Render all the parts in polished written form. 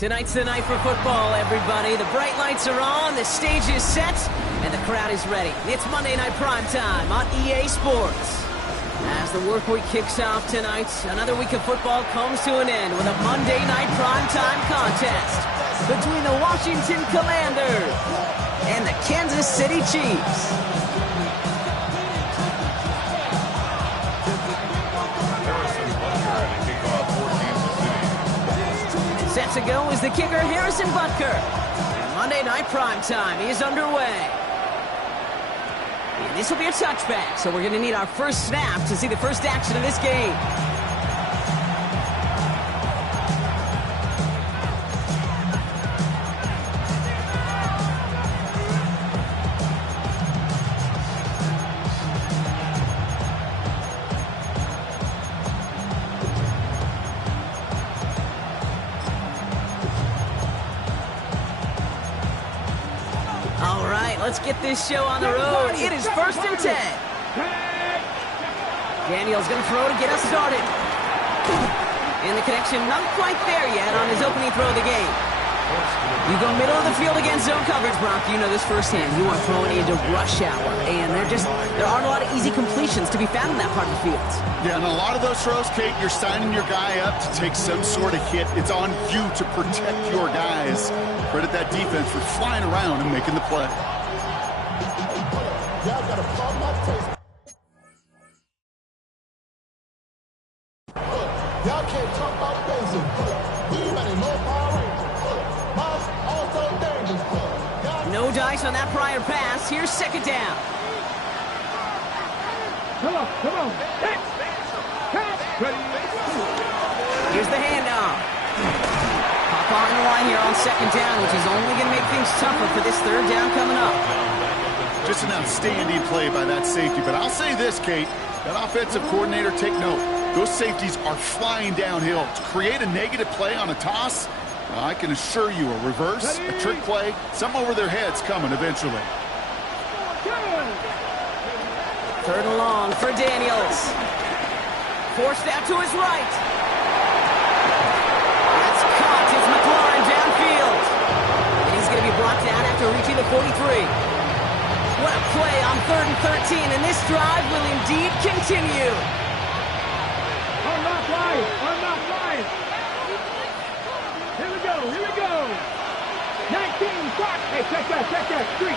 Tonight's the night for football, everybody. The bright lights are on, the stage is set, and the crowd is ready. It's Monday Night Primetime on EA Sports. As the work week kicks off tonight, another week of football comes to an end with a Monday Night Primetime contest between the Washington Commanders and the Kansas City Chiefs. Set to go is the kicker, Harrison Butker. And Monday Night Primetime is underway. And this will be a touchback, so we're going to need our first snap to see the first action of this game. All right, let's get this show on the road. It is 1st and 10. Daniel's going to throw to get us started. And the connection not quite there yet on his opening throw of the game. You go middle of the field against zone coverage, Brock. You know this firsthand. You are throwing into rush hour. And there aren't a lot of easy completions to be found in that part of the field. Yeah, and a lot of those throws, Kate, you're signing your guy up to take some sort of hit. It's on you to protect your guys. Credit that defense for flying around and making the play. Y'all gotta pump my taste. Y'all can't talk about basic. We running more Power Rangers. Miles also dangerous. No dice on that prior pass. Here's second down. Come on. Here's the handoff. Hop on the line here on second down, which is only going to make things tougher for this third down coming up. Just an outstanding play by that safety. But I'll say this, Kate, that offensive coordinator, take note. Those safeties are flying downhill. To create a negative play on a toss, well, I can assure you a reverse, a trick play, something over their heads coming eventually. Third and long for Daniels. Forced out to his right. That's caught. It's McLaurin downfield. And he's going to be brought down after reaching the 43. What a play on 3rd and 13, and this drive will indeed continue. I'm not lying. Here we go. 19, clock. Hey, check that. Street.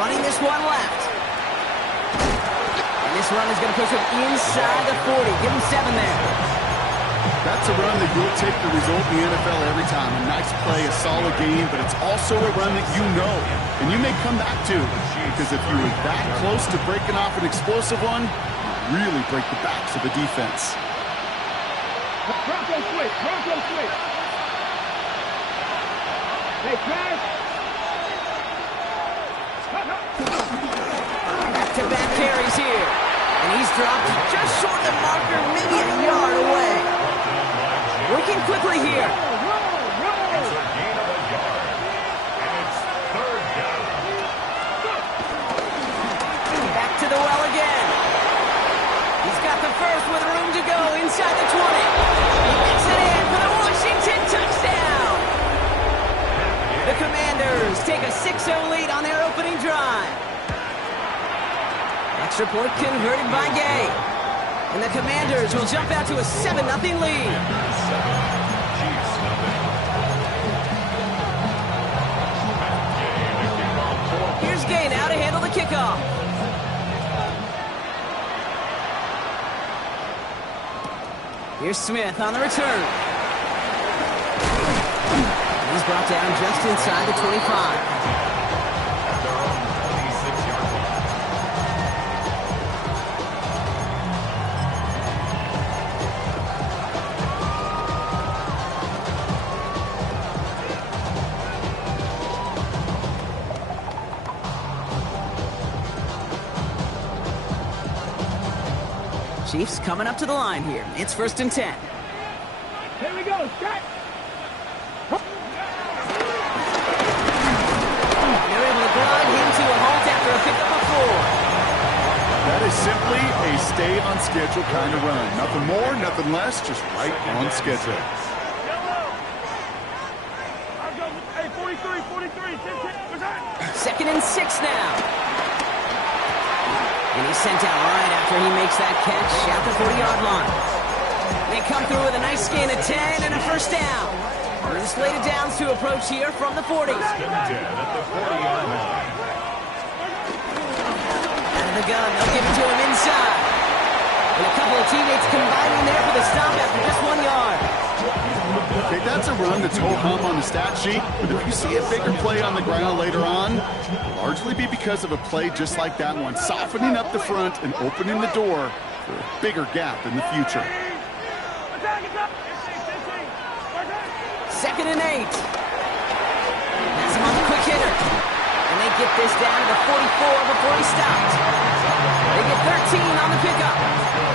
Running this one left. And this run is going to push him inside the 40. Give him 7 there. That's a run that you'll take the result in the NFL every time. A nice play, a solid game, but it's also a run that you know, and you may come back to. Because if you were that close to breaking off an explosive one, you really break the backs of the defense. Bronco switch. Hey, pass. Back-to-back carries here. And he's dropped just short of the marker, maybe a yard away. Working quickly here. Roll. Back to the well again. He's got the first with room to go inside the 20. He gets it in for the Washington touchdown. The Commanders take a 6-0 lead on their opening drive. Extra point converted by Gay. And the Commanders will jump out to a 7-0 lead. Here's Gay now to handle the kickoff. Here's Smith on the return. He's brought down just inside the 25. Chiefs coming up to the line here. It's 1st and 10. Here we go. Shot. They're able to grind him to a halt after a pickup of 4. That is simply a stay on schedule kind of run. Nothing more, nothing less, just right on schedule. 2nd and 6 now. And he's sent out right after he makes that catch at the 40-yard line. They come through with a nice gain of 10 and a first down. With slated downs to approach here from the 40. Out of the gun, they'll give it to him inside. And a couple of teammates combining there for the stop after just 1 yard. Okay, that's a run that's ho-hum on the stat sheet, but if you see a bigger play on the ground later on, it'll largely be because of a play just like that one, softening up the front and opening the door for a bigger gap in the future. 2nd and 8. That's him on the quick hitter. And they get this down to the 44 before he stopped. They get 13 on the pickup.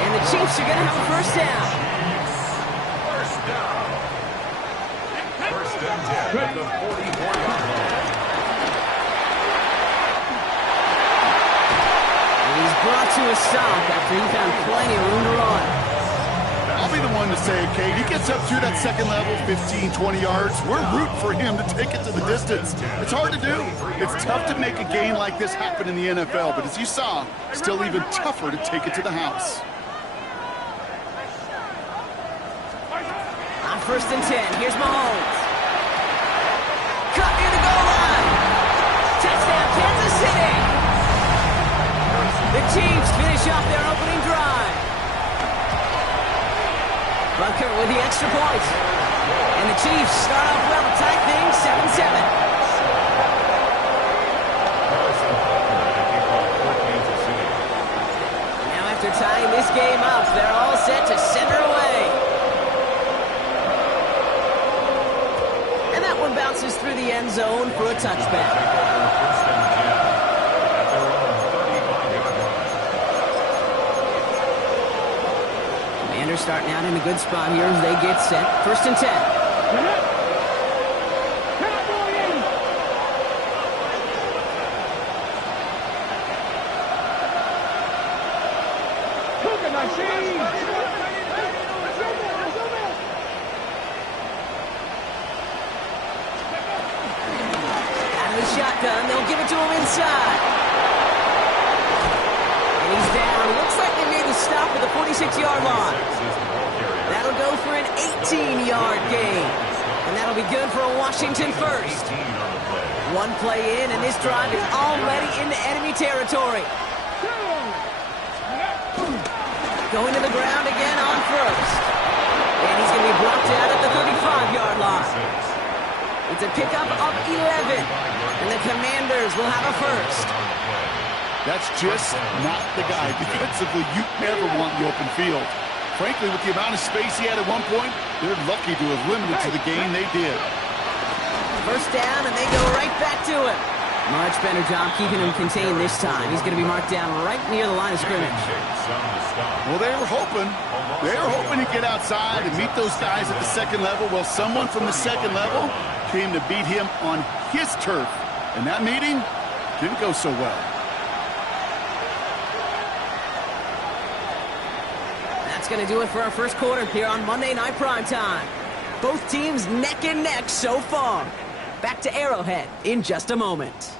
And the Chiefs are going to have a first down. First and 10 at the 44-yard line. And he's brought to a stop after he found plenty of room to run. I'll be the one to say it, Kate. He gets up through that second level, 15, 20 yards. We're rooting for him to take it to the distance. It's hard to do. It's tough to make a gain like this happen in the NFL, but as you saw, still even tougher to take it to the house. On 1st and 10, here's Mahomes. Cut near the goal line. Touchdown, Kansas City. The Chiefs finish off their opening drive. Bunker with the extra point. And the Chiefs start off well to tie things 7-7. Now after tying this game up, they're all set to send her away. And that one bounces through the end zone for a touchback. Starting out in a good spot here as they get set. 1st and 10. Out of the shotgun, they'll give it to him inside. And he's down. Looks like they made the stop at the 46-yard line. That'll go for an 18-yard gain. And that'll be good for a Washington first. One play in, and this drive is already into enemy territory. Going to the ground again on 1st. And he's going to be brought down at the 35-yard line. It's a pickup of 11. And the Commanders will have a first. That's just not the guy. Defensively, you never want the open field. Frankly, with the amount of space he had at one point, they're lucky to have limited to the game they did. First down, and they go right back to him. Much better job keeping him contained this time. He's going to be marked down right near the line of scrimmage. Well, they were hoping to get outside and meet those guys at the second level. Well, someone from the second level came to beat him on his turf. And that meeting didn't go so well. That's going to do it for our first quarter here on Monday Night Primetime. Both teams neck and neck so far. Back to Arrowhead in just a moment.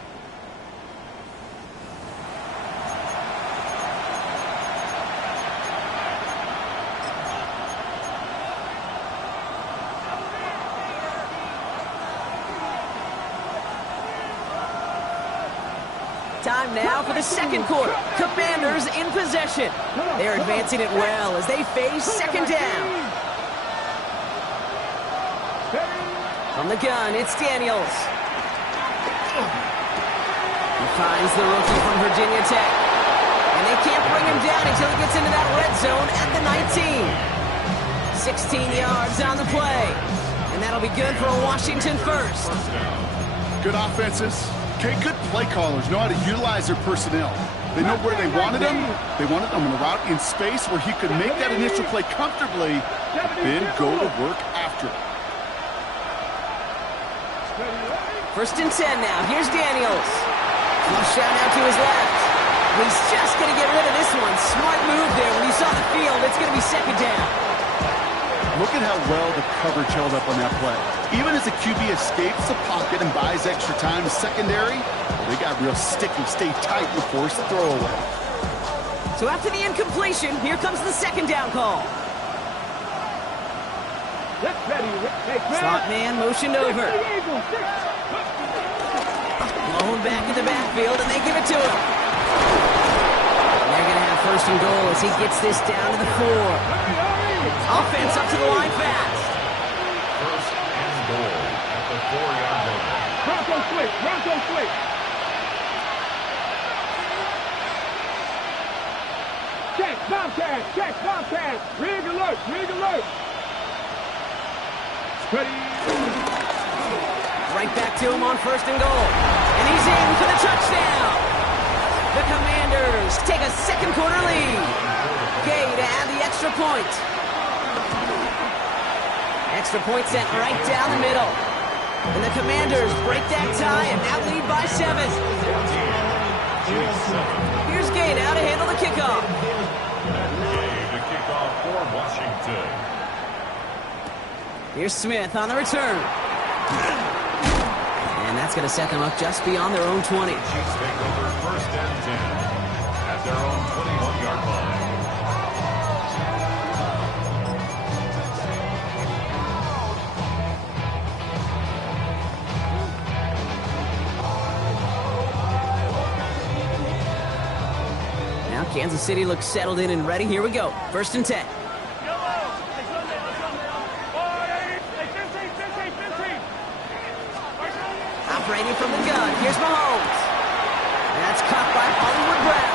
Time now for the second quarter. Commanders in possession. They're advancing it well as they face second down. From the gun, it's Daniels. He finds the rookie from Virginia Tech. And they can't bring him down until he gets into that red zone at the 19. 16 yards on the play. And that'll be good for a Washington first. Good offenses. Okay, good play callers know how to utilize their personnel. They know where they wanted them. They wanted them on a route in space where he could make that initial play comfortably, then go to work after it. 1st and 10 now. Here's Daniels. Flush out now to his left. He's just going to get rid of this one. Smart move there. When you saw the field, it's going to be second down. Look at how well the coverage held up on that play. Even as the QB escapes the pocket and buys extra time to secondary, they got real sticky, stay tight, and force the throwaway. So after the incompletion, here comes the second down call. Slot man motioned over. Blown back in the backfield, and they give it to him. And they're going to have first and goal as he gets this down to the 4. Offense up to the line fast. First and goal at the 4-yard line. Bronco switch, Bronco switch. Check, Bobcat. Rig alert. Ready. Right back to him on first and goal. And he's in for the touchdown. The Commanders take a second quarter lead. Gay to add the extra point. Extra point sent right down the middle. And the Commanders break that tie and now lead by 7. Here's Gay now to handle the kickoff. Gay to kick off for Washington. Here's Smith on the return. And that's going to set them up just beyond their own 20. Chiefs take over first and 10 at their own 21-yard line. Now Kansas City looks settled in and ready. Here we go. First and 10. Operating from the gun. Here's Mahomes. That's caught by Hollywood Brown.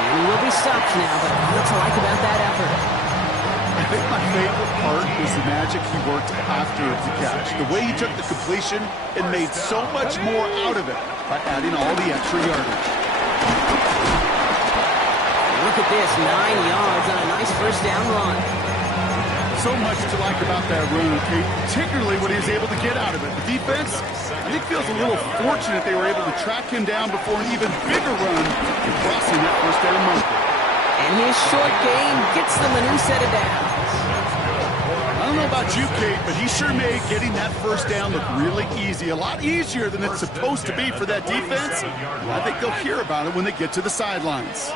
And he will be stopped now, but what to like about that effort? I think my favorite part is the magic he worked after the catch. The way he took the completion and made so much more out of it by adding all the extra yardage. Look at this, 9 yards on a nice first down run. So much to like about that run, Kate, particularly what he was able to get out of it. The defense, I think, feels a little fortunate they were able to track him down before an even bigger run and crossing that first down marker. And his short game gets them a new set of downs. I don't know about you, Kate, but he sure made getting that first down look really easy. A lot easier than it's supposed to be for that defense. I think they'll hear about it when they get to the sidelines.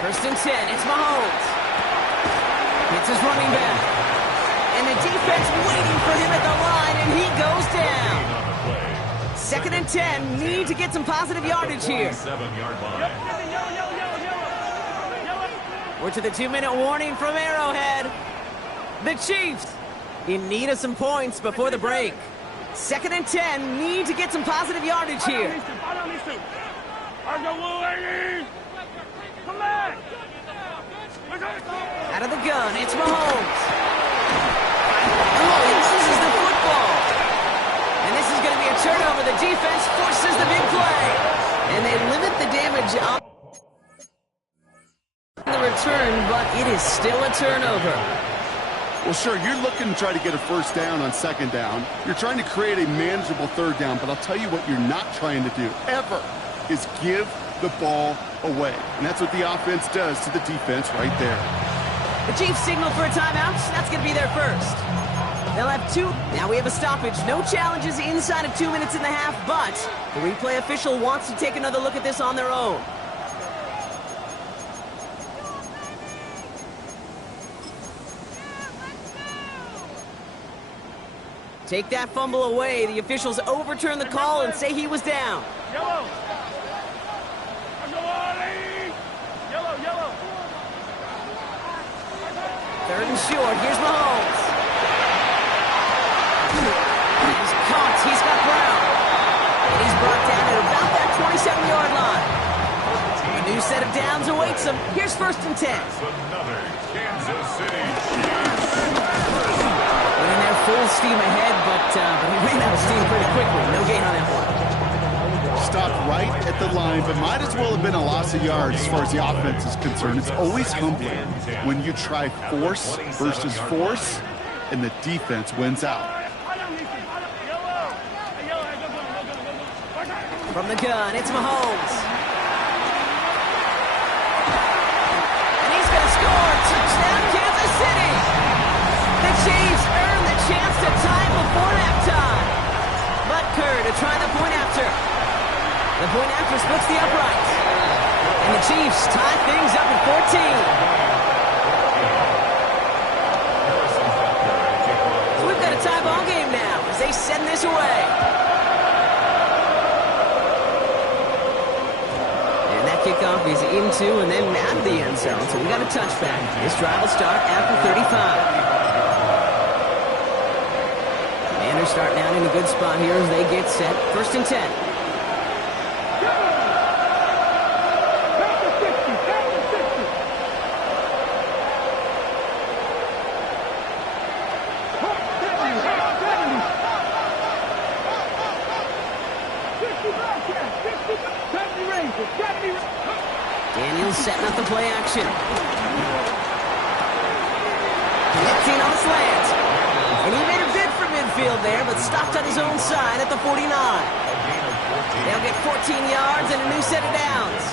First and 10, it's Mahomes. It's his running back. And the defense waiting for him at the line, and he goes down. Second and 10, need to get some positive yardage here. 7-yard line. We're to the 2-minute warning from Arrowhead. The Chiefs in need of some points before the break. Second and 10, need to get some positive yardage here. Out of the gun, it's Mahomes. Oh, he loses the football. And this is going to be a turnover. The defense forces the big play. And they limit the damage on the return, but it is still a turnover. Well, sure, you're looking to try to get a first down on second down. You're trying to create a manageable third down, but I'll tell you what you're not trying to do, ever, is give the ball away. And that's what the offense does to the defense right there. The Chiefs signal for a timeout. That's going to be their first. They'll have 2. Now we have a stoppage. No challenges inside of 2 minutes and a half, but the replay official wants to take another look at this on their own. Take that fumble away. The officials overturn the call and say he was down. Yellow. Third and short. Here's Mahomes. He's caught. He's got Brown. And he's brought down at about that 27-yard line. A new set of downs awaits him. Here's first and 10. Another Kansas City Chiefs. Went in there full steam ahead, but he ran out of steam pretty quickly. No gain on that one. Stopped right at the line, but might as well have been a loss of yards as far as the offense is concerned. It's always humbling when you try force versus force, and the defense wins out. From the gun, it's Mahomes. And he's going to to try the point after. The point after splits the uprights. And the Chiefs tie things up at 14. So we've got a tie ball game now as they send this away. And that kickoff is into and then out of the end zone. So we got a touchback. This drive will start after 35. Commanders starting out in a good spot here as they get set. 1st and 10. Daniels setting up the play action. Left on the slant. And he made a bid for midfield there, but stopped on his own side at the 49. They'll get 14 yards and a new set of downs.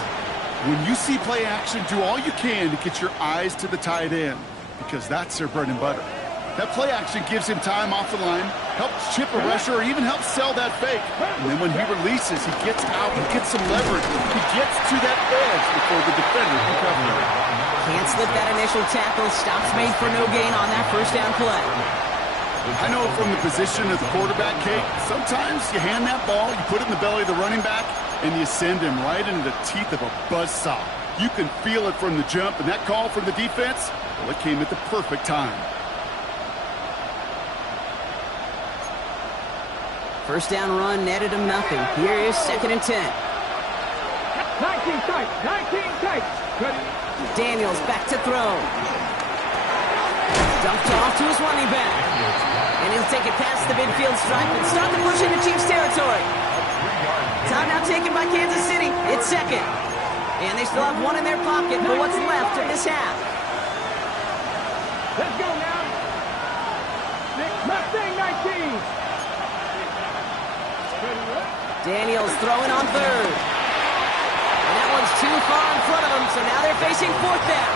When you see play action, do all you can to get your eyes to the tight end, because that's their bread and butter. That play action gives him time off the line, helps chip a rusher, or even helps sell that fake. And then when he releases, he gets out and gets some leverage. He gets to that edge before the defender can cover him. Can't slip that initial tackle. Stops made for no gain on that 1st down play. I know from the position of the quarterback, Kate, sometimes you hand that ball, you put it in the belly of the running back, and you send him right into the teeth of a buzzsaw. You can feel it from the jump, and that call from the defense, well, it came at the perfect time. 1st down run netted him nothing. Here is 2nd and 10. 19 tight. 19 tight. Daniels back to throw. Dumped off to his running back. And he'll take it past the midfield stripe and start the push into Chiefs territory. Timeout taken by Kansas City. It's 2nd. And they still have one in their pocket for what's left of this half. Let's go now. Mustang 19. Daniels throwing on 3rd. And that one's too far in front of them, so now they're facing 4th down.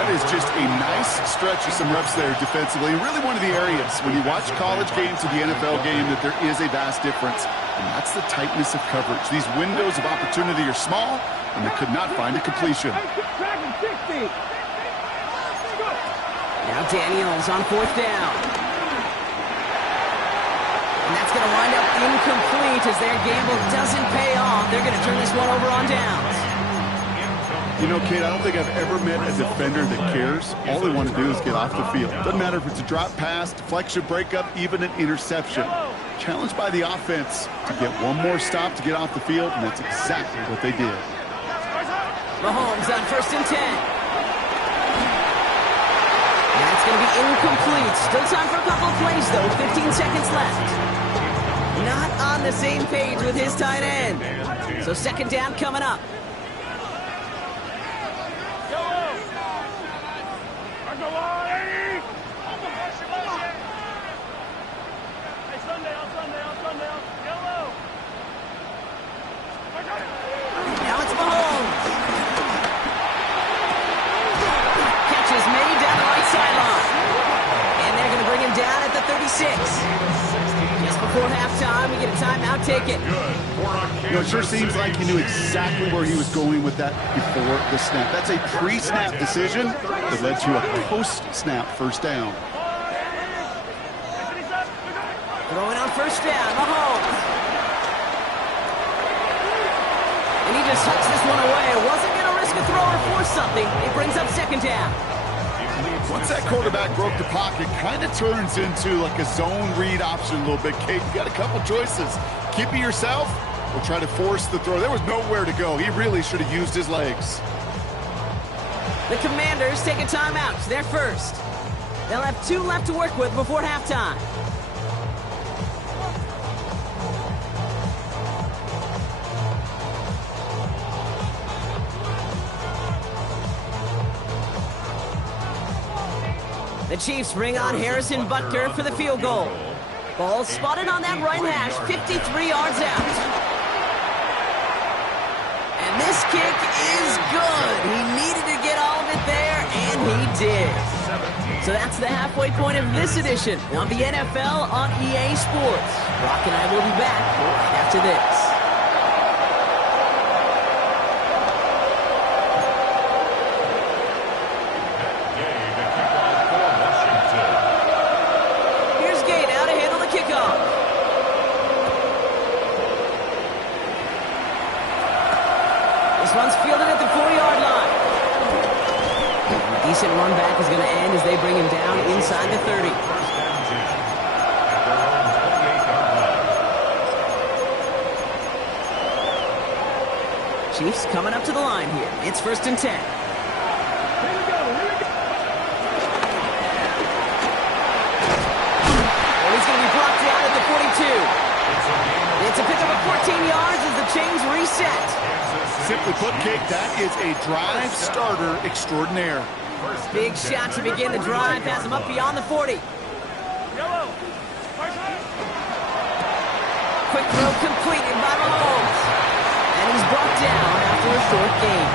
That is just a nice stretch of some reps there defensively. And really one of the areas when you watch college games to the NFL game that there is a vast difference. And that's the tightness of coverage. These windows of opportunity are small, and they could not find a completion. Now Daniels on 4th down. And that's going to wind up incomplete as their gamble doesn't pay off. They're going to turn this one over on downs. You know, Kate, I don't think I've ever met a defender that cares. All they want to do is get off the field. Doesn't matter if it's a drop pass, deflection, breakup, even an interception. Challenged by the offense to get one more stop to get off the field, and that's exactly what they did. Mahomes on 1st and 10. That's going to be incomplete. Still time for a couple of plays, though. 15 seconds left. Not on the same page with his tight end. So 2nd down coming up. Now it's Mahomes. Catch is made down the right sideline. And they're going to bring him down at the 36. Just before halftime, we get a timeout ticket. You know, it sure seems like he knew exactly where he was going with that before the snap. That's a pre-snap decision that led to a post-snap 1st down. Throwing on 1st down, Mahomes. And he just tucks this one away. Wasn't going to risk a throw or force something. It brings up 2nd down. Once that quarterback broke the pocket, kind of turns into like a zone read option a little bit. Kate, you got a couple choices. Keep it yourself or try to force the throw. There was nowhere to go. He really should have used his legs. The Commanders take a timeout. They're first. They'll have 2 left to work with before halftime. The Chiefs bring on Harrison Butker for the field goal. Ball spotted on that right hash, 53 yards out. And this kick is good. He needed to get all of it there, and he did. So that's the halfway point of this edition of the NFL on EA Sports. Brock and I will be back right after this. One's fielded at the 4-yard line. A decent run back is going to end as they bring him down inside the 30. Chiefs coming up to the line here. It's 1st and 10. And he's going to be brought down at the 42. It's a pickup of 14 yards as the chains reset. Simply put, Kate, that is a drive starter extraordinaire. Big shot to begin the drive, has him up beyond the 40. Quick throw completed by Mahomes. And he's brought down after a short gain.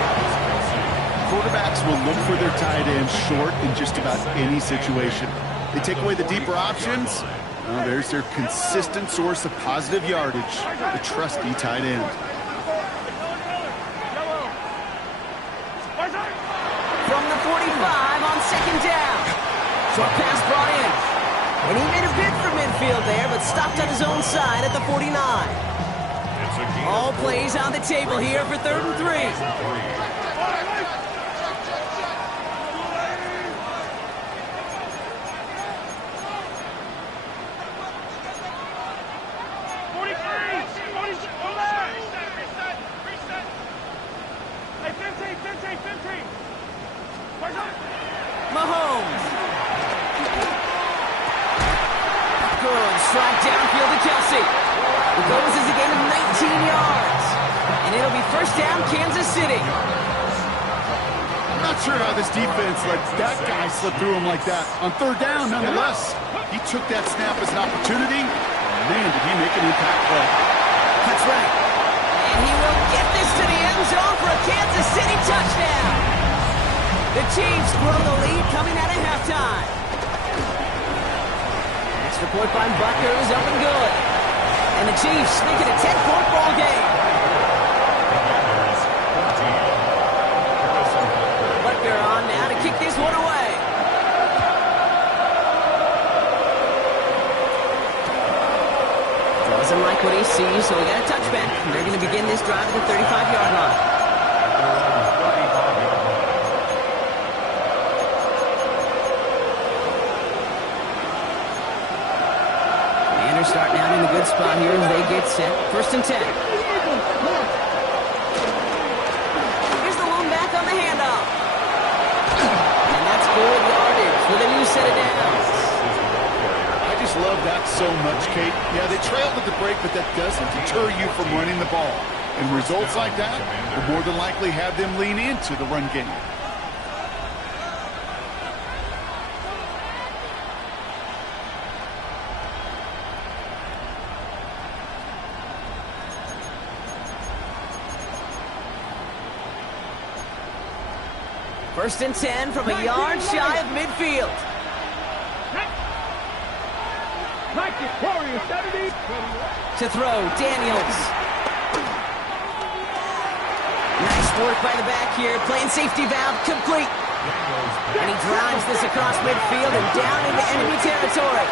Quarterbacks will look for their tight end short in just about any situation. They take away the deeper options. Well, there's their consistent source of positive yardage, the trusty tight end. From the 45 on 2nd down. Short pass brought in. And he made a bid for midfield there, but stopped on his own side at the 49. All plays on the table here for 3rd and 3. Mahomes. Good strike downfield to Kelsey. It goes as a gain of 19 yards. And it'll be 1st down, Kansas City. I'm not sure how this defense lets that guy slip through him like that. On 3rd down, nonetheless. He took that snap as an opportunity. Man, did he make an impact play. That's right. And he will get this to the end zone for a Kansas City touchdown. The Chiefs grow the lead coming out of halftime. Extra point by Butker is up and good. And the Chiefs make it a 10-point ball game. Butker on now to kick this one away. Doesn't like what he sees, so he got a touchback. And they're going to begin this drive at the 35-yard line. Starting out in a good spot here as they get set. 1st and 10. Here's the lone back on the handoff. And that's good yardage with a new set of downs. I just love that so much, Kate. Yeah, they trailed at the break, but that doesn't deter you from running the ball. And results like that will more than likely have them lean into the run game. First and 10 from a yard shy of midfield. To throw, Daniels. Nice work by the back here, playing safety valve complete. And he drives this across midfield and down into enemy territory.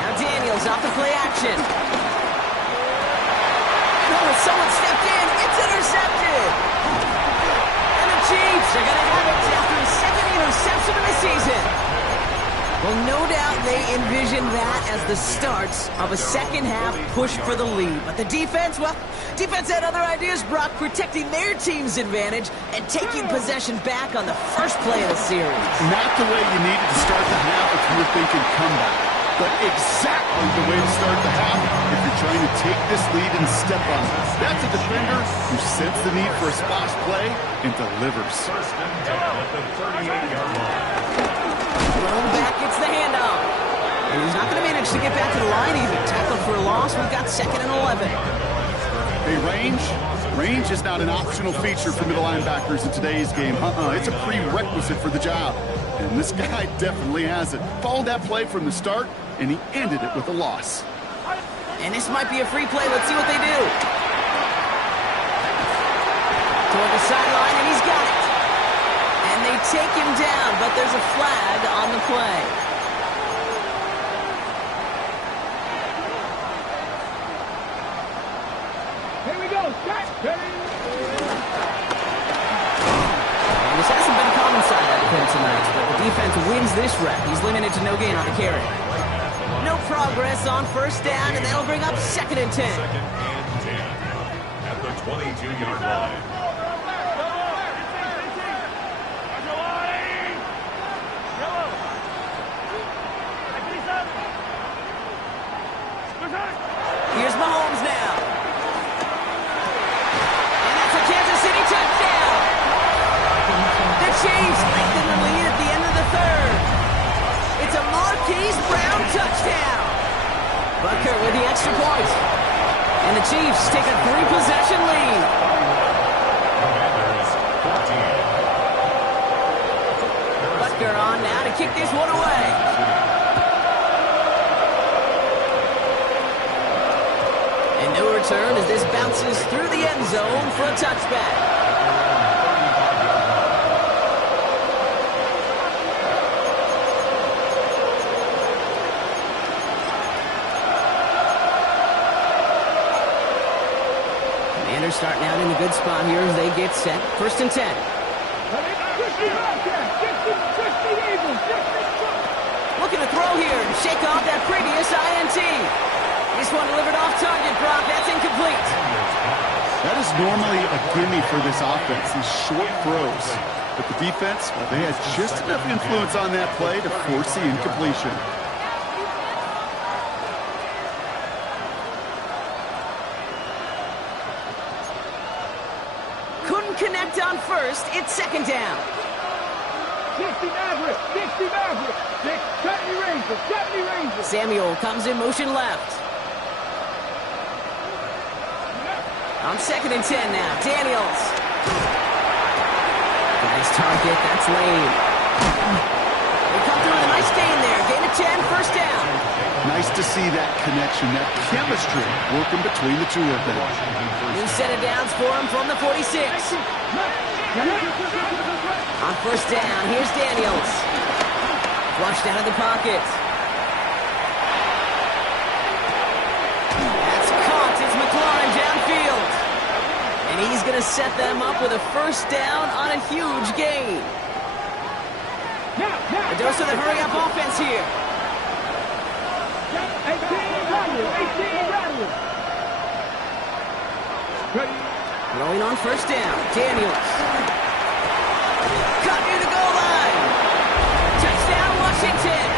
Now Daniels off the play action. Oh, someone stepped in. It's intercepted. And the Chiefs are going to have it after his 2nd interception of the season. Well, no doubt they envisioned that as the start of a second-half push for the lead. But the defense, well, defense had other ideas, Brock, protecting their team's advantage and taking possession back on the first play of the series. Not the way you needed to start the half if you were thinking comeback, but exactly the way to start the half if you're trying to take this lead and step on it. That's a defender who sets the need for a splash play and delivers. First and 10 at the 38-yard line. Thrown back, it's the handoff. And he's not going to manage to get back to the line even. Tackled for a loss, we've got 2nd and 11. Hey, range is not an optional feature for middle linebackers in today's game. It's a prerequisite for the job. And this guy definitely has it. Followed that play from the start, and he ended it with a loss. And this might be a free play. Let's see what they do. Toward the sideline, and he's got it. And they take him down, but there's a flag on the play. Here we go. Start. And this hasn't been a common side out of him tonight, but the defense wins this rep. He's limited to no gain on a carry. No progress on first down, and that'll bring up 2nd and 10. 2nd and 10 at the 22-yard line. Here's Mahomes now. And that's a Kansas City touchdown. The Chiefs lengthen the lead at the end of the 3rd. It's a Marquise Brown touchdown. Butker with the extra point. And the Chiefs take a 3-possession lead. Butker on now to kick this one away. And no return as this bounces through the end zone for a touchback. Commanders starting out in a good spot here as they get set. 1st and 10. Looking to throw here and shake off that previous INT. This one delivered off target, Brock. That's incomplete. That is normally a gimme for this offense, these short throws. But the defense, well, they had just enough influence on that play to force the incompletion. Couldn't connect on first. It's 2nd down. 60 Maverick. 60 Maverick. 70 Rangers. 70 Rangers. Samuel comes in motion left. On 2nd and 10 now. Daniels. Nice target. That's Lane. They come through with a nice gain there. Gain of 10. 1st down. Nice to see that connection, that chemistry working between the two of them. New set of downs for him from the 46. On 1st down, here's Daniels. Flushed out of the pocket. That's caught. It's McLaurin downfield. And he's going to set them up with a 1st down on a huge gain. A dose of the hurry-up offense here. 18 Rolling on 1st down. Daniels. Cut near the goal line. Touchdown, Washington.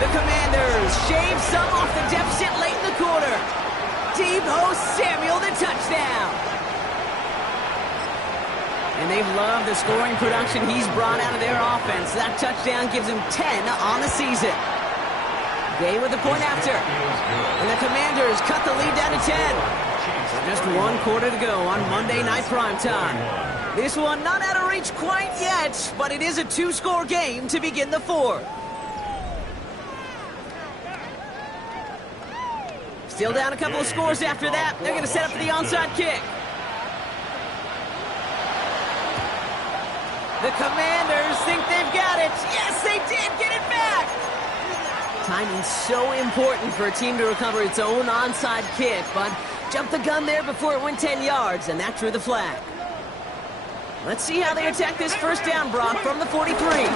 The Commanders shave some off the deficit late in the quarter. Deebo Samuel, the touchdown. And they've loved the scoring production he's brought out of their offense. That touchdown gives him 10 on the season. Gay with the point after. And the Commanders cut the lead down to 10. Just 1 quarter to go on Monday Night Primetime. This one not out of reach quite yet, but it is a 2-score game to begin the 4th. Still down a couple of scores after that. They're going to set up for the onside kick. The Commanders think they've got it. Yes, they did get it back. Timing's so important for a team to recover its own onside kick, but jumped the gun there before it went 10 yards, and that drew the flag. Let's see how they attack this 1st down, Brock, from the 43. Well,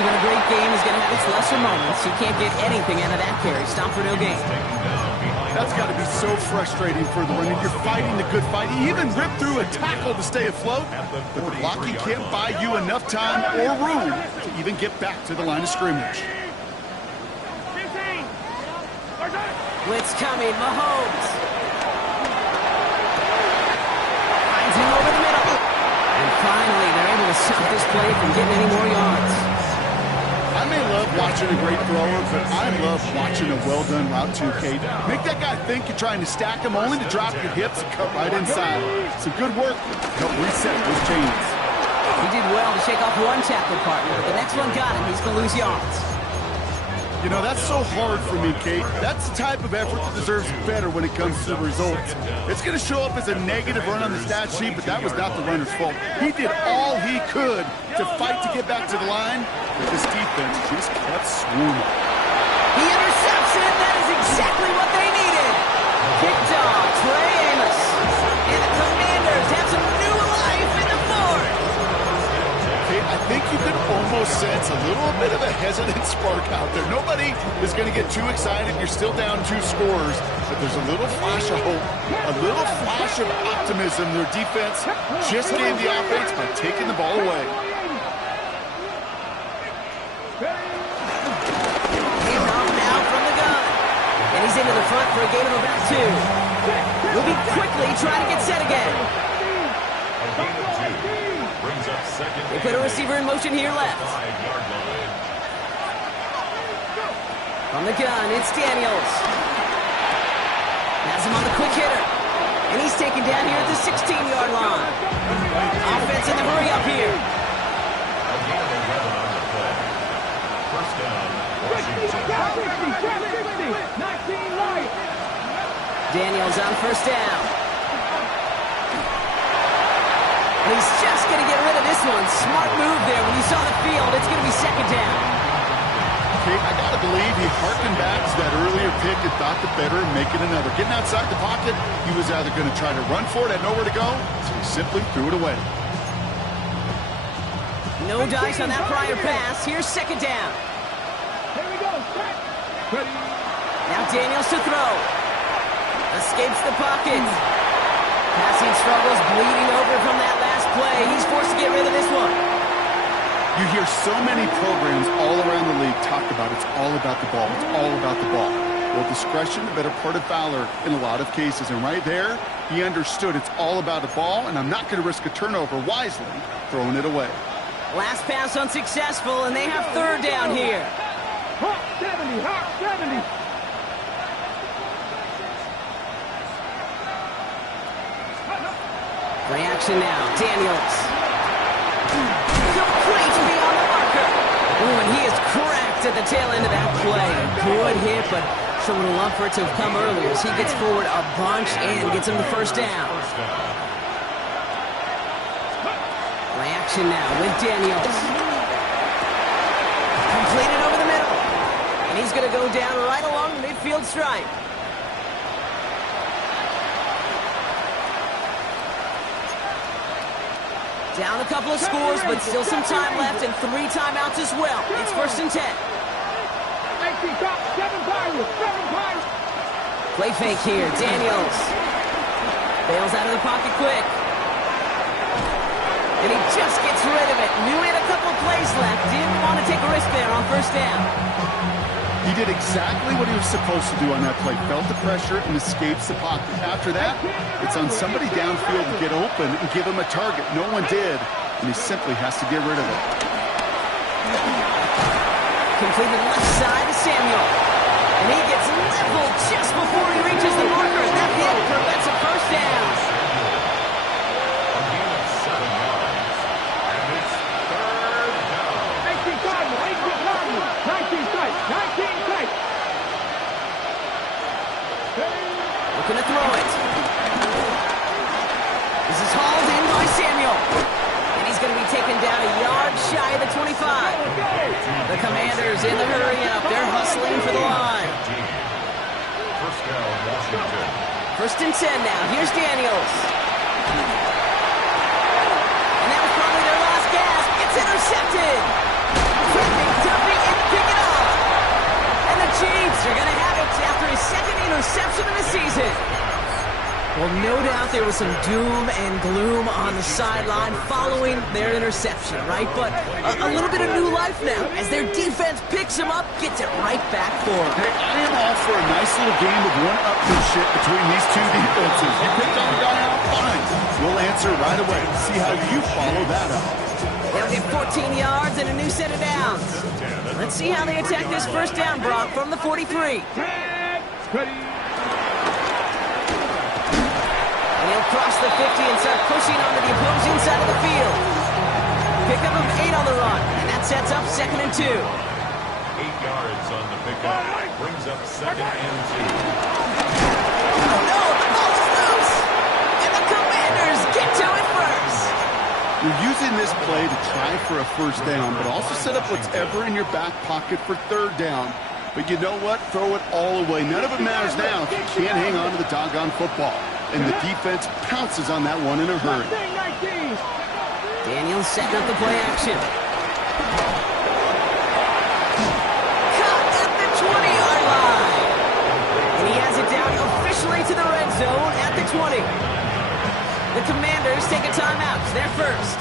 even a great game is going to have its lesser moments. You can't get anything out of that carry. Stop for no gain. That's got to be so frustrating for the runner. You're fighting the good fight. You even rip through a tackle to stay afloat, but the blocking can't buy you enough time or room to even get back to the line of scrimmage. Blitz coming, Mahomes. Finds him over the middle. And finally, they're able to stop this play from getting any more yards. I may love watching a great thrower, but I love watching a well-done route too, Kate. Make that guy think you're trying to stack him only to drop your hips and cut right inside. Some good work to help reset those chains. He did well to shake off one tackle partner, but the next one got him. He's going to lose yards. You know, that's so hard for me, Kate. That's the type of effort that deserves better when it comes to the results. It's going to show up as a negative run on the stat sheet, but that was not the runner's fault. He did all he could to fight to get back to the line, but this defense just kept swarming. He intercepts it. That is exactly what they needed. Kicked off, Trey Amos. And the Commanders have some new life in the fourth. Kate, I think you can almost sense a little bit of a hesitant spark out there. Nobody is going to get too excited. You're still down 2 scores, but there's a little flash of hope, a little flash of optimism. Their defense just gave the offense by taking the ball away. Handoff now from the gun. And he's into the front for a gain of about 2. Will be quickly trying to get set again. A gain of 2. Brings up second. They put a receiver in motion here left. 5-yard line. From the gun, it's Daniels. Has him on the quick hitter. And he's taken down here at the 16-yard line. Offense in the hurry up here. A gain of 11 on the play. First down, Washington. 19 light. Daniels on first down. And he's just going to get rid of this one. Smart move there. When you saw the field, it's going to be second down. Okay, I got to believe he harkened back to that earlier pick and thought the better of making another. Getting outside the pocket, he was either going to try to run for it, had nowhere to go, so he simply threw it away. No dice on that prior pass. Here's second down. Here we go. Set. Now Daniels to throw. Escapes the pocket. Passing struggles, bleeding over from that last play. He's forced to get rid of this one. You hear so many programs all around the league talk about it's all about the ball. It's all about the ball. Well, discretion, the better part of valor in a lot of cases. And right there, he understood it's all about the ball, and I'm not going to risk a turnover wisely, throwing it away. Last pass unsuccessful, and they have third down here. Hawk 70. Hawk 70. Reaction now. Daniels. Complete beyond the marker. Ooh, and he is cracked at the tail end of that play. Good hit, but sure would have loved for it to have come earlier as he gets forward a bunch and gets him the first down. Reaction now with Daniels. Completed over the middle. And he's going to go down right along the midfield stripe. Down a couple of scores, but still some time left and 3 timeouts as well. It's first and 10. 18 top, 7 Pirates, 7 Pirates. Play fake here. Daniels bails out of the pocket quick. And he just gets rid of it. Knew he had a couple of plays left. Didn't want to take a risk there on first down. He did exactly what he was supposed to do on that play. Felt the pressure and escapes the pocket. After that, it's on somebody downfield to get open and give him a target. No one did, and he simply has to get rid of it. Completed left side to Samuel. And he gets leveled just before he reaches the marker. That hit prevents a first down. A gain of 7 yards. And it's third down. 18 Cardinal, 18 Cardinal, 19 tight, 19 tight. Looking to throw it. This is hauled in by Samuel. And he's going to be taken down a yard shy of the 25. The Commanders in the hurry up. They're hustling for the line. First down, Washington. First and 10 now. Here's Daniels. And that was probably their last gasp. It's intercepted. Tripping Duffy and pick it off. And the Chiefs are going to have it after his second interception of the season. Well, no doubt there was some doom and gloom on the sideline following their interception, right? But a little bit of new life now as their defense picks him up, gets it right back for him. Hey, I am all for a nice little game of one-upmanship between these two defenses. You picked on the guy out, fine. We'll answer right away. See how you follow that up. They'll get 14 yards and a new set of downs. Let's see how they attack this first down, Brock, from the 43. And he'll cross the 50 and start pushing onto the opposing side of the field. Pickup of 8 on the run, and that sets up 2nd and 2. 8 yards on the pickup. Brings up 2nd and 2. Oh no, the ball is loose! And the Commanders get to it first. You're using this play to try for a first down, but also set up what's ever in your back pocket for 3rd down. But you know what? Throw it all away. None of it matters now if you can't hang on to the doggone football. And the defense pounces on that one in a hurry. Daniels setting up the play action. Caught at the 20-yard line. And he has it down officially to the red zone at the 20. The Commanders take a timeout. They're first.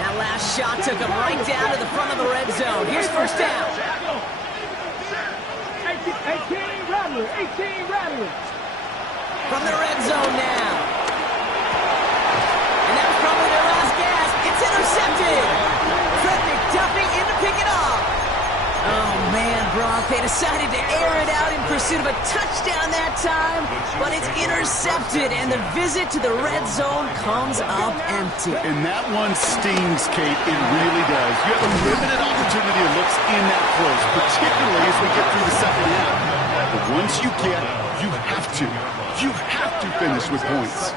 That last shot took them right down to the front of the red zone. Here's first down. 18 Rattler. From the red zone now. And that was probably their last gasp. It's intercepted. Fred McDuffie in to pick it off. Oh, man, Brock. They decided to air it out in pursuit of a touchdown that time, but it's intercepted, and the visit to the red zone comes up empty. And that one stings, Kate. It really does. You have a limited opportunity to look in that close, particularly as we get through the second half. But once you get, you have to finish with points.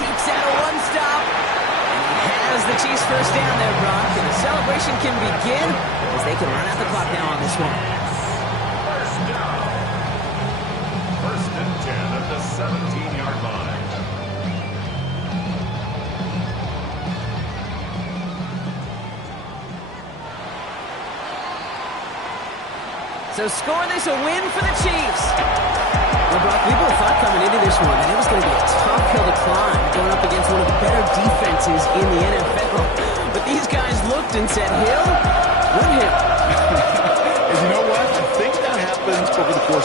Takes out a one-stop. Has the Chiefs first down there, Brock, and the celebration can begin as they can run out the clock now on this one. First down. 1st and 10 at the 17-yard line. So score this a win for the Chiefs. Well, Brock, we both thought coming into this one that it was going to be a tough hill to climb going up against one of the better defenses in the NFL. But these guys looked and said, Hill, what hill? And you know what? I think that happens over the course